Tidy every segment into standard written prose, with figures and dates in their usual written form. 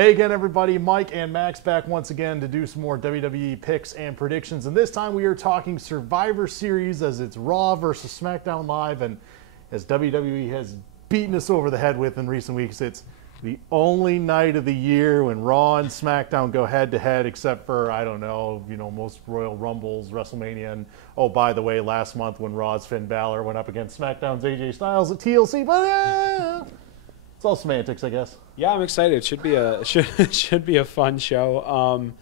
Hey again, everybody. Mike and Max back once again to do some more WWE picks and predictions. And this time we are talking Survivor Series as it's Raw versus SmackDown Live. And as WWE has beaten us over the head with in recent weeks, it's the only night of the year when Raw and SmackDown go head to head, except for, I don't know, most Royal Rumbles, WrestleMania. And oh, by the way, last month when Raw's Finn Balor went up against SmackDown's AJ Styles at TLC. But it's all semantics, I guess. Yeah, I'm excited. It should be a should be a fun show.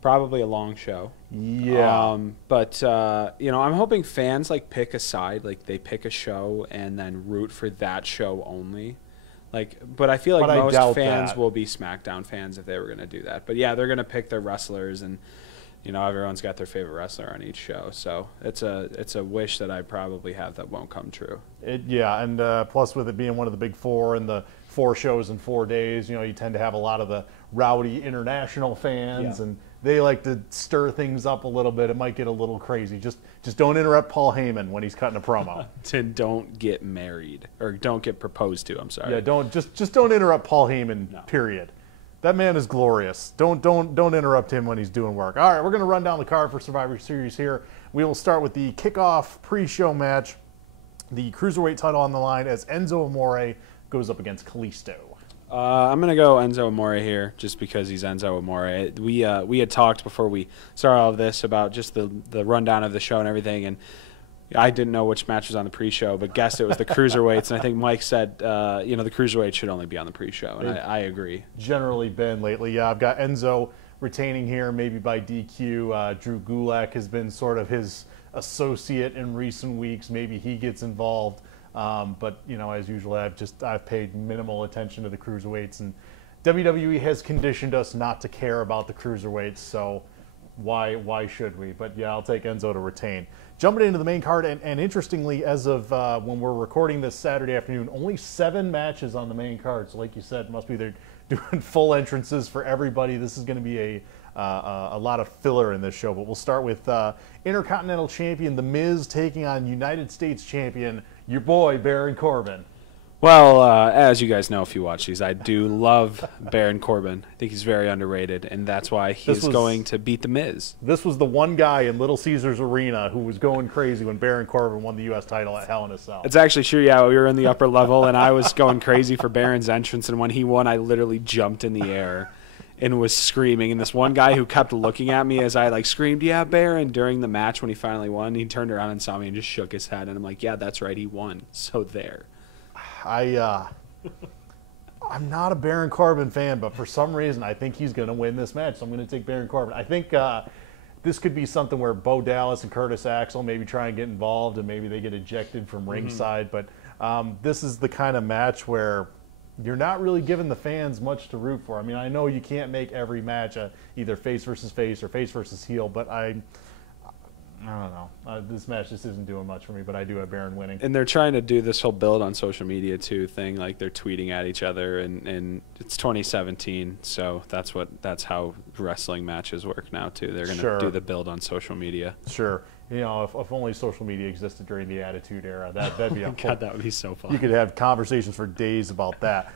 Probably a long show. Yeah. But I'm hoping fans pick a side, they pick a show and then root for that show only. But I feel like most fans will be SmackDown fans if they were going to do that. But yeah, they're going to pick their wrestlers, and everyone's got their favorite wrestler on each show. So it's a wish that I probably have that won't come true. Yeah, and plus with it being one of the big four and the 4 shows in 4 days, you tend to have a lot of the rowdy international fans, and they like to stir things up a little bit. It might get a little crazy. Just don't interrupt Paul Heyman when he's cutting a promo. Don't get married, or don't get proposed to. I'm sorry. Yeah, just don't interrupt Paul Heyman. No. Period. That man is glorious. Don't interrupt him when he's doing work. All right, we're going to run down the card for Survivor Series here. We will start with the kickoff pre-show match. The Cruiserweight title on the line as Enzo Amore goes up against Kalisto. I'm going to go Enzo Amore here just because he's Enzo Amore. We had talked before we started all of this about just the rundown of the show and everything, and I didn't know which match was on the pre-show, but guessed it was the Cruiserweights, and I think Mike said, the Cruiserweights should only be on the pre-show, and I agree. Generally been lately. Yeah, I've got Enzo retaining here, maybe by DQ. Drew Gulak has been sort of his associate in recent weeks. Maybe he gets involved. But as usual, I've paid minimal attention to the Cruiserweights, and WWE has conditioned us not to care about the Cruiserweights, so why should we? But yeah, I'll take Enzo to retain. Jumping into the main card, and interestingly, as of when we're recording this Saturday afternoon, only 7 matches on the main card. So like you said, must be they're doing full entrances for everybody. This is going to be a lot of filler in this show, but we'll start with Intercontinental Champion The Miz taking on United States Champion, your boy Baron Corbin. Well, as you guys know if you watch these, I do love Baron Corbin. I think he's very underrated, and that's why he's going to beat The Miz. This was the one guy in Little Caesars Arena who was going crazy when Baron Corbin won the U.S. title at Hell in a Cell. It's actually true, yeah. We were in the upper level, and I was going crazy for Baron's entrance, and when he won, I literally jumped in the air and was screaming. And this one guy who kept looking at me as I screamed, "Yeah, Baron," during the match when he finally won, he turned around and saw me and just shook his head. And I'm like, yeah, that's right, he won. So there. I'm not a Baron Corbin fan, but for some reason I think he's going to win this match. So I'm going to take Baron Corbin. I think this could be something where Bo Dallas and Curtis Axel maybe try and get involved, and maybe they get ejected from ringside. But this is the kind of match where you're not really giving the fans much to root for. I mean, I know you can't make every match either face versus face or face versus heel, but I don't know. This match just isn't doing much for me, but I do have Baron winning. And they're trying to do this whole build on social media too thing, they're tweeting at each other, and it's 2017, so that's how wrestling matches work now too. They're going to do the build on social media. Sure. If only social media existed during the Attitude Era, that'd be God, that would be so fun. You could have conversations for days about that.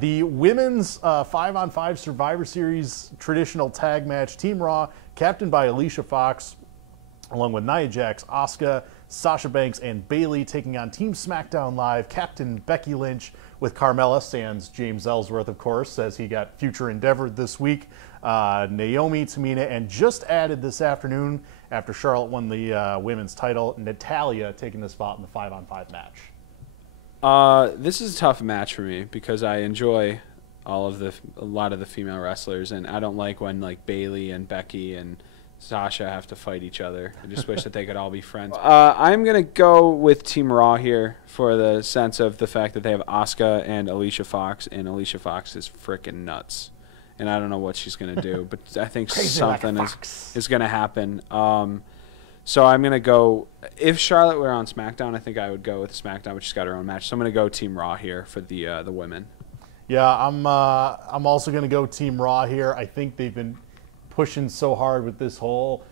The women's 5-on-5 Survivor Series traditional tag match, Team Raw, captained by Alicia Fox, along with Nia Jax, Asuka, Sasha Banks, and Bayley, taking on Team SmackDown Live, Captain Becky Lynch, with Carmella, sans James Ellsworth, of course, as he got future endeavored this week, Naomi, Tamina, and just added this afternoon, after Charlotte won the women's title, Natalya taking the spot in the 5-on-5 match. This is a tough match for me because I enjoy a lot of the female wrestlers, and I don't like when Bayley and Becky and Sasha have to fight each other. I just wish that they could all be friends. I'm going to go with Team Raw here for the sense of the fact that they have Asuka and Alicia Fox, and Alicia Fox is freaking nuts. And I don't know what she's going to do, but I think something is going to happen. So I'm going to go, if Charlotte were on SmackDown, I think I would go with SmackDown, but she's got her own match. So I'm going to go Team Raw here for the women. Yeah, I'm also going to go Team Raw here. I think they've been pushing so hard with this whole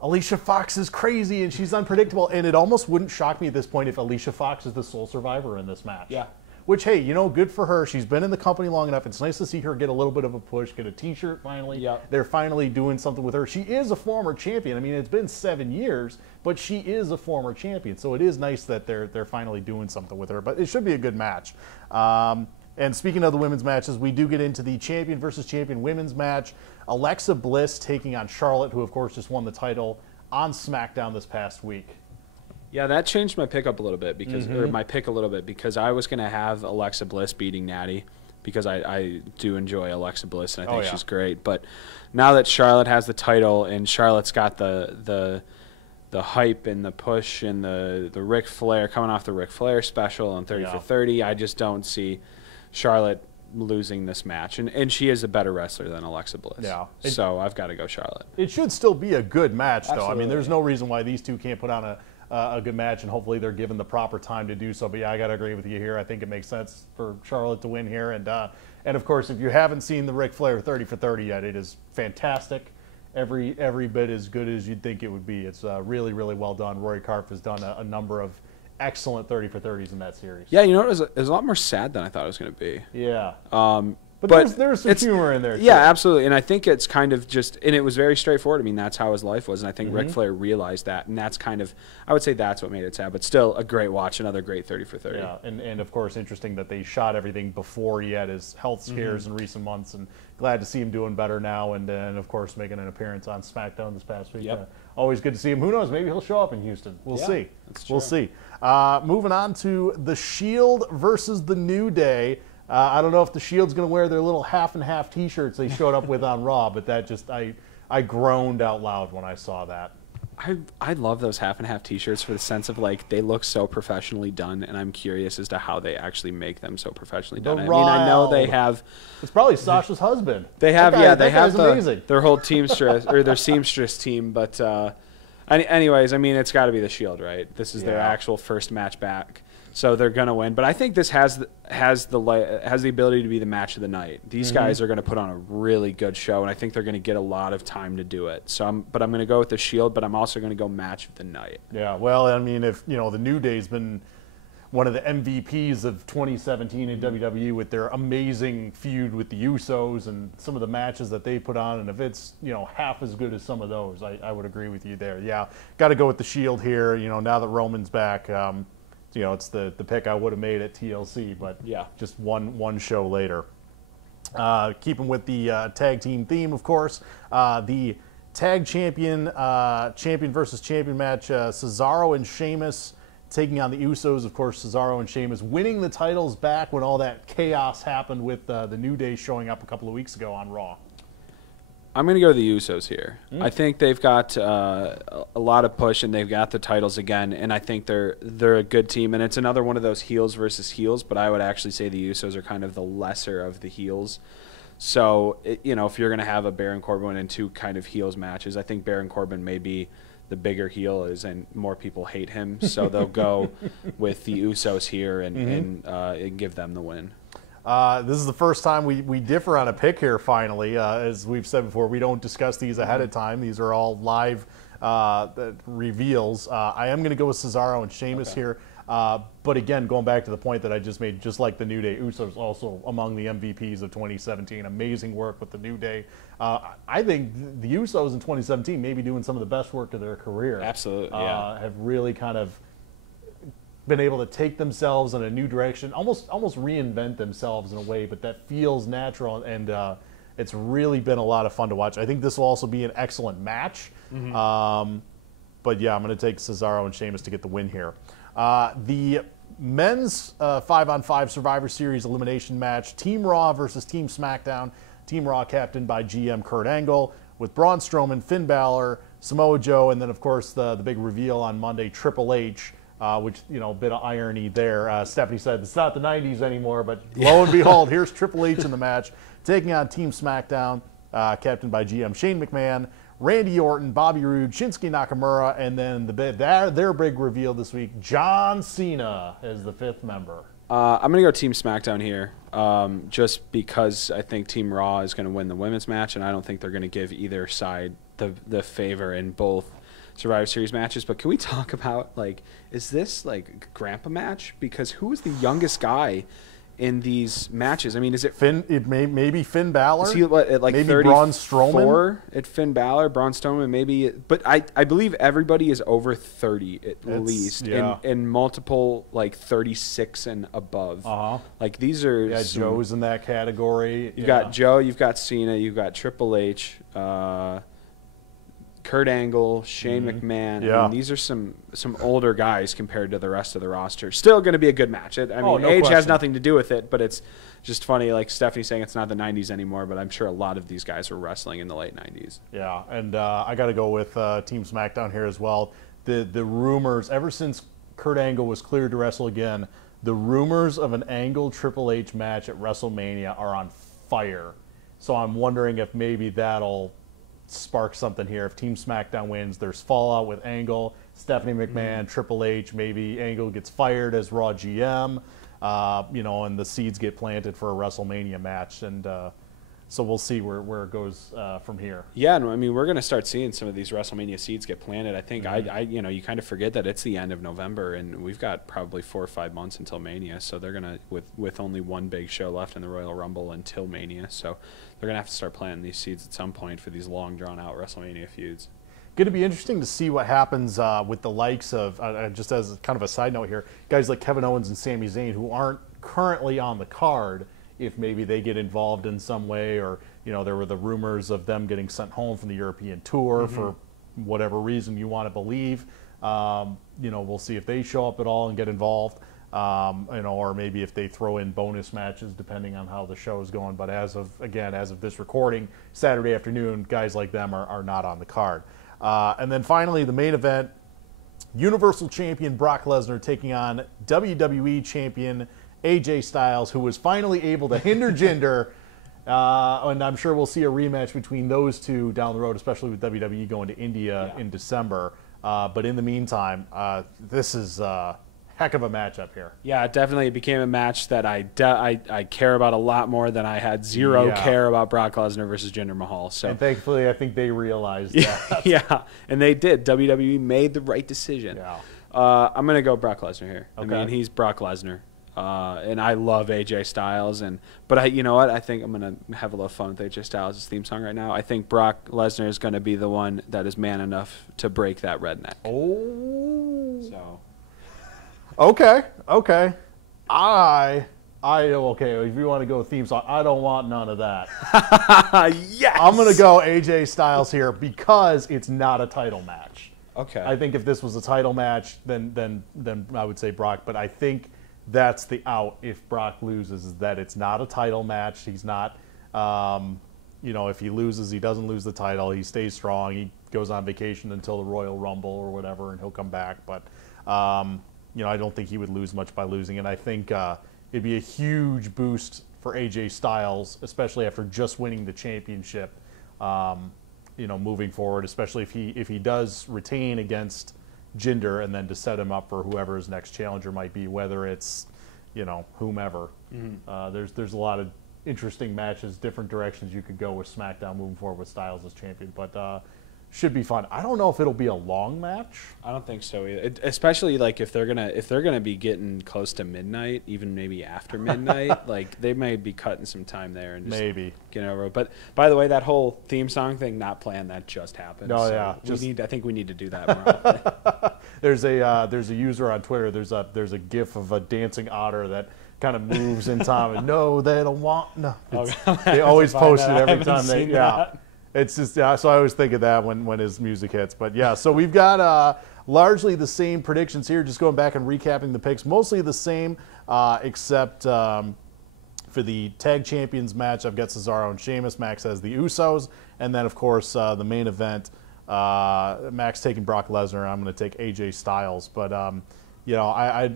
Alicia Fox is crazy and she's unpredictable, and it almost wouldn't shock me at this point if Alicia Fox is the sole survivor in this match. Yeah. which, hey, you know, good for her. She's been in the company long enough. It's nice to see her get a little bit of a push, get a T-shirt finally. Yep. They're finally doing something with her. She is a former champion. I mean, it's been 7 years, but she is a former champion. So it is nice that they're finally doing something with her. But it should be a good match. And speaking of the women's matches, we do get into the champion versus champion women's match. Alexa Bliss taking on Charlotte, who, of course, just won the title on SmackDown this past week. Yeah, that changed my pick up a little bit because, or my pick a little bit because I was going to have Alexa Bliss beating Natty because I do enjoy Alexa Bliss and I think she's great. But now that Charlotte has the title and Charlotte's got the hype and the push and the Ric Flair coming off the Ric Flair special on 30 for 30, I just don't see Charlotte losing this match. And she is a better wrestler than Alexa Bliss. Yeah. So I've got to go Charlotte. It should still be a good match, though. Absolutely. I mean, there's no reason why these two can't put on a good match, and hopefully they're given the proper time to do so. But yeah, I got to agree with you here. I think it makes sense for Charlotte to win here. And of course, if you haven't seen the Ric Flair 30 for 30 yet, it is fantastic. Every bit as good as you'd think it would be. It's really, really well done. Rory Karpf has done a number of excellent 30 for 30s in that series. Yeah, you know, it was a lot more sad than I thought it was going to be. Yeah. But there's some humor in there, too. Yeah, absolutely. And I think it's kind of just, and it was very straightforward. I mean, that's how his life was. And I think Ric Flair realized that. And that's kind of, I would say that's what made it sad. But still a great watch, another great 30 for 30. Yeah, and of course, interesting that they shot everything before he had his health scares in recent months. And glad to see him doing better now. And of course, making an appearance on SmackDown this past week. Yep. Always good to see him. Who knows? Maybe he'll show up in Houston. We'll see. That's true. We'll see. Moving on to The Shield versus The New Day. I don't know if The Shield's going to wear their little half and half T-shirts they showed up with on Raw, but that just I groaned out loud when I saw that. I love those half and half T-shirts for the sense of like they look so professionally done, and I'm curious as to how they actually make them so professionally done. I mean, I know they have. It's probably Sasha's husband. They have, they have their whole teamstress or their seamstress team, but anyways, I mean, it's got to be The Shield, right? This is their actual first match back. So they're gonna win, but I think this has the ability to be the match of the night. These guys are gonna put on a really good show, and I think they're gonna get a lot of time to do it. So I'm gonna go with The Shield, but I'm also gonna go match of the night. Yeah, well, I mean, if you know, the New Day's been one of the MVPs of 2017 in WWE with their amazing feud with the Usos and some of the matches that they put on, and if it's half as good as some of those, I would agree with you there. Yeah, got to go with The Shield here. Now that Roman's back. It's the pick I would have made at TLC, but just one show later. Keeping with the tag team theme, of course, the tag champion versus champion match, Cesaro and Sheamus taking on the Usos. Of course, Cesaro and Sheamus winning the titles back when all that chaos happened with the New Day showing up a couple of weeks ago on Raw. I'm going to go the Usos here. I think they've got a lot of push, and they've got the titles again, and I think they're a good team. And it's another one of those heels versus heels, but I would actually say the Usos are kind of the lesser of the heels. So, if you're going to have a Baron Corbin and two kind of heels matches, I think Baron Corbin may be the bigger heel is, and more people hate him. So they'll go with the Usos here and give them the win. This is the first time we differ on a pick here, finally. As we've said before, we don't discuss these ahead of time. These are all live reveals. I am going to go with Cesaro and Sheamus here. But again, going back to the point that I just made, just like the New Day, Usos also among the MVPs of 2017. Amazing work with the New Day. I think the Usos in 2017 may be doing some of the best work of their career. Absolutely, have really kind of been able to take themselves in a new direction, almost reinvent themselves in a way, but that feels natural, and it's really been a lot of fun to watch. I think this will also be an excellent match. But yeah, I'm going to take Cesaro and Sheamus to get the win here. The men's 5-on-5 Survivor Series elimination match, Team Raw versus Team SmackDown. Team Raw captained by GM Kurt Angle, with Braun Strowman, Finn Balor, Samoa Joe, and then of course the big reveal on Monday, Triple H. Which, a bit of irony there. Stephanie said it's not the 90s anymore, but lo and behold, here's Triple H in the match, taking on Team SmackDown, captained by GM Shane McMahon, Randy Orton, Bobby Roode, Shinsuke Nakamura, and then their big reveal this week, John Cena as the 5th member. I'm going to go Team SmackDown here, just because I think Team Raw is going to win the women's match, and I don't think they're going to give either side the favor in both Survivor Series matches. But can we talk about, is this a grandpa match? Because who is the youngest guy in these matches. I mean, is it Finn? Maybe Finn Balor. Is he at like maybe Braun Strowman at Finn Balor, Braun Strowman, maybe. But I believe everybody is over 30 at least, in multiple like 36 and above. Like these are Joe's in that category. You've got Joe, you've got Cena, you've got Triple H. Kurt Angle, Shane McMahon. I mean, these are some older guys compared to the rest of the roster. Still going to be a good match. I mean, age has nothing to do with it, but it's just funny. Like Stephanie saying it's not the 90s anymore, but I'm sure a lot of these guys were wrestling in the late 90s. Yeah, and I got to go with Team SmackDown here as well. The rumors, ever since Kurt Angle was cleared to wrestle again, the rumors of an Angle Triple H match at WrestleMania are on fire. So I'm wondering if maybe that'll spark something here. If Team SmackDown wins, there's fallout with Angle, Stephanie McMahon, Triple H. Maybe Angle gets fired as Raw GM, and the seeds get planted for a WrestleMania match. And so we'll see where it goes from here. Yeah, I mean, we're going to start seeing some of these WrestleMania seeds get planted. I think you kind of forget that it's the end of November, and we've got probably 4 or 5 months until Mania. So they're going to, with only one big show left in the Royal Rumble until Mania. So they're going to have to start planting these seeds at some point for these long, drawn-out WrestleMania feuds. Going to be interesting to see what happens with the likes of, just as kind of a side note here, guys like Kevin Owens and Sami Zayn who aren't currently on the card, if maybe they get involved in some way, or there were the rumors of them getting sent home from the European tour for whatever reason you want to believe. We'll see if they show up at all and get involved. Or maybe if they throw in bonus matches depending on how the show is going. But as of this recording, Saturday afternoon, guys like them are not on the card. And then finally, the main event, Universal Champion Brock Lesnar taking on WWE Champion AJ Styles, who was finally able to hinder Jinder. And I'm sure we'll see a rematch between those two down the road, especially with WWE going to India in December. But in the meantime, this is heck of a matchup here. Yeah, it definitely became a match that I care about a lot more than I had zero care about Brock Lesnar versus Jinder Mahal. So, and thankfully, I think they realized that. Yeah, and they did. WWE made the right decision. Yeah. I'm going to go Brock Lesnar here. Okay. I mean, he's Brock Lesnar. And I love AJ Styles, but you know what? I think I'm gonna have a little fun with AJ Styles' theme song right now. I think Brock Lesnar is gonna be the one that is man enough to break that redneck. Oh. So. Okay. Okay. If you want to go with theme song, I don't want none of that. Yes. I'm gonna go AJ Styles here because it's not a title match. Okay. I think if this was a title match, then I would say Brock, but I think that's the out if Brock loses, is that it's not a title match. He's not, if he loses, he doesn't lose the title. He stays strong. He goes on vacation until the Royal Rumble or whatever, and he'll come back. But, I don't think he would lose much by losing. And I think it'd be a huge boost for AJ Styles, especially after just winning the championship, moving forward, especially if he does retain against Jinder, and then to set him up for whoever his next challenger might be, whether it's whomever. There's a lot of interesting matches, different directions you could go with SmackDown moving forward with Styles as champion, but should be fun. I don't know if it'll be a long match. I don't think so either. Especially like if they're gonna be getting close to midnight, even maybe after midnight, like they may be cutting some time there and just maybe getting over it. But by the way, that whole theme song thing, not planned, that just happened. Oh, so yeah. I think we need to do that more often. There's a user on Twitter. There's a GIF of a dancing otter that kind of moves in time. And no, they don't want no. They always post it every time they that. It's just so I always think of that when his music hits. But yeah, so we've got largely the same predictions here. Just going back and recapping the picks, mostly the same, except for the tag champions match, I've got Cesaro and Sheamus. Max has the Usos, and then of course the main event, Max taking Brock Lesnar. I'm going to take AJ Styles. But I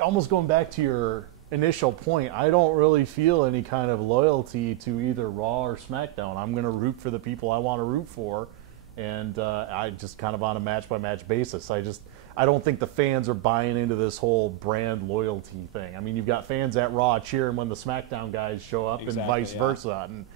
almost going back to your initial point, I don't really feel any kind of loyalty to either Raw or SmackDown. I'm going to root for the people I want to root for, and I just kind of on a match-by-match basis. I don't think the fans are buying into this whole brand loyalty thing. I mean, you've got fans at Raw cheering when the SmackDown guys show up, and vice versa. And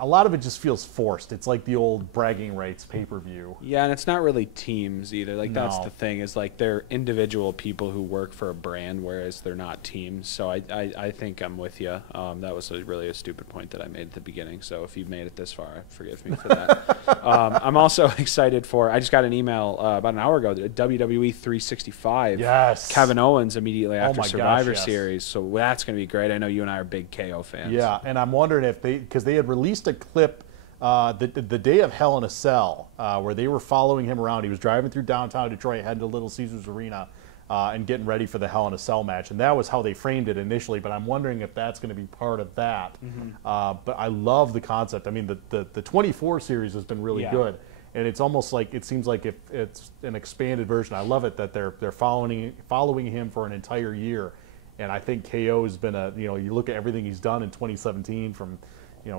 a lot of it just feels forced. It's like the old bragging rights pay-per-view. Yeah, and it's not really teams either. Like, that's No. the thing, is like they're individual people who work for a brand, whereas they're not teams. So I think I'm with you. That was really a stupid point that I made at the beginning. So if you've made it this far, forgive me for that. I'm also excited for, I just got an email about an hour ago, WWE 365. Yes. Kevin Owens immediately after my gosh, Survivor yes. Series. So that's going to be great. I know you and I are big KO fans. Yeah, and I'm wondering if because they had released a clip the day of Hell in a Cell where they were following him around. He was driving through downtown Detroit, heading to Little Caesars Arena, and getting ready for the Hell in a Cell match. And that was how they framed it initially, but I'm wondering if that's going to be part of that. But I love the concept. I mean, the 24 series has been really good. And it's almost like, it seems like if it's an expanded version. I love it that they're following him for an entire year. And I think KO has been you look at everything he's done in 2017 from,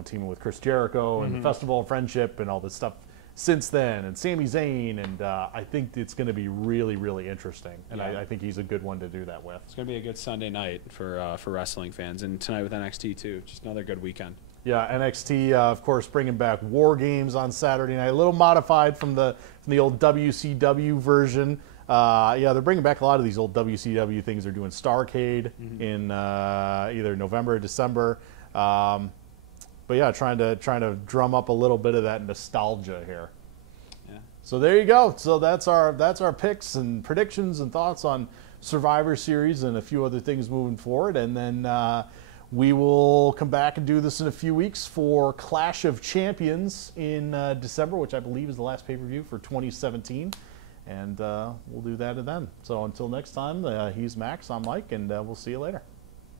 teaming with Chris Jericho and the Festival of Friendship and all this stuff since then, and Sami Zayn, and I think it's going to be really, really interesting. And I think he's a good one to do that with. It's going to be a good Sunday night for wrestling fans, and tonight with NXT too. Just another good weekend. Yeah, NXT, of course, bringing back War Games on Saturday night, a little modified from the old WCW version. They're bringing back a lot of these old WCW things. They're doing Starrcade in either November or December. But yeah, trying to drum up a little bit of that nostalgia here. Yeah. So there you go. So that's our picks and predictions and thoughts on Survivor Series and a few other things moving forward. And then we will come back and do this in a few weeks for Clash of Champions in December, which I believe is the last pay-per-view for 2017. And we'll do that then. So until next time, he's Max, I'm Mike, and we'll see you later.